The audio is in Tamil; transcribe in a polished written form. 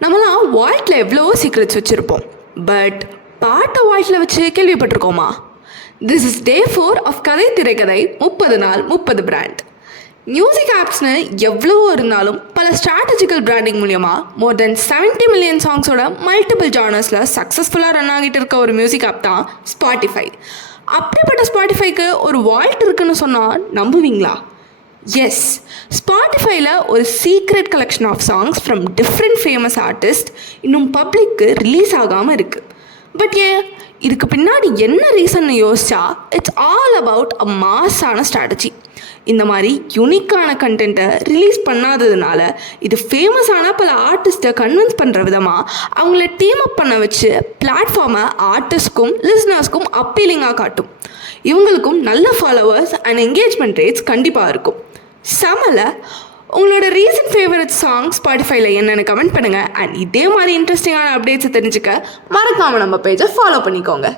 நம்மளாம் வால்ட்டில் எவ்வளவோ சீக்ரெட்ஸ் வச்சுருப்போம். பட் பாட்டை வால்ட்டில் வச்சு கேள்விப்பட்டிருக்கோமா? திஸ் இஸ் டே 4 ஆஃப் கதை திரைக்கதை 30 நாள் 30 பிராண்ட். மியூசிக் ஆப்ஸ்னு எவ்வளவோ இருந்தாலும் பல ஸ்ட்ராட்டஜிக்கல் பிராண்டிங் மூலியமாக மோர் தென் 70 மில்லியன் சாங்ஸோட மல்டிபிள் ஜானர்ஸில் சக்ஸஸ்ஃபுல்லாக ரன் ஆகிட்டு இருக்க ஒரு மியூசிக் ஆப் தான் ஸ்பாட்டிஃபை. அப்படிப்பட்ட ஸ்பாட்டிஃபைக்கு ஒரு வால்ட் இருக்குன்னு சொன்னால் நம்புவீங்களா? எஸ், ஸ்பாட்டிஃபைல ஒரு secret collection of songs from different famous artist இன்னும் பப்ளிக்கு ரிலீஸ் ஆகாமல் இருக்குது. பட் இதுக்கு பின்னாடி என்ன ரீசன்னு யோசிச்சா இட்ஸ் ஆல் அபவுட் அ மாஸான ஸ்ட்ராட்டஜி. இந்த மாதிரி யூனிக்கான கண்டென்ட்டை ரிலீஸ் பண்ணாததுனால இது ஃபேமஸான பல ஆர்டிஸ்ட்டை கன்வின்ஸ் பண்ணுற விதமாக அவங்கள டீம் அப் பண்ண வச்சு பிளாட்ஃபார்மை ஆர்டிஸ்ட்க்கும் லிஸ்னர்ஸ்க்கும் அப்பீலிங்காக காட்டும். இவங்களுக்கும் நல்ல ஃபாலோவர்ஸ் அண்ட் என்கேஜ்மெண்ட் ரேட்ஸ் கண்டிப்பாக இருக்கும். செமல உங்களோட ரீசன்ட் ஃபேவரட் சாங் ஸ்பாட்டிஃபைல என்னென்னு கமெண்ட் பண்ணுங்கள். அண்ட் இதே மாதிரி இன்ட்ரெஸ்டிங்கான அப்டேட்ஸை தெரிஞ்சுக்க மறக்காமல் நம்ம பேஜை ஃபாலோ பண்ணிக்கோங்க.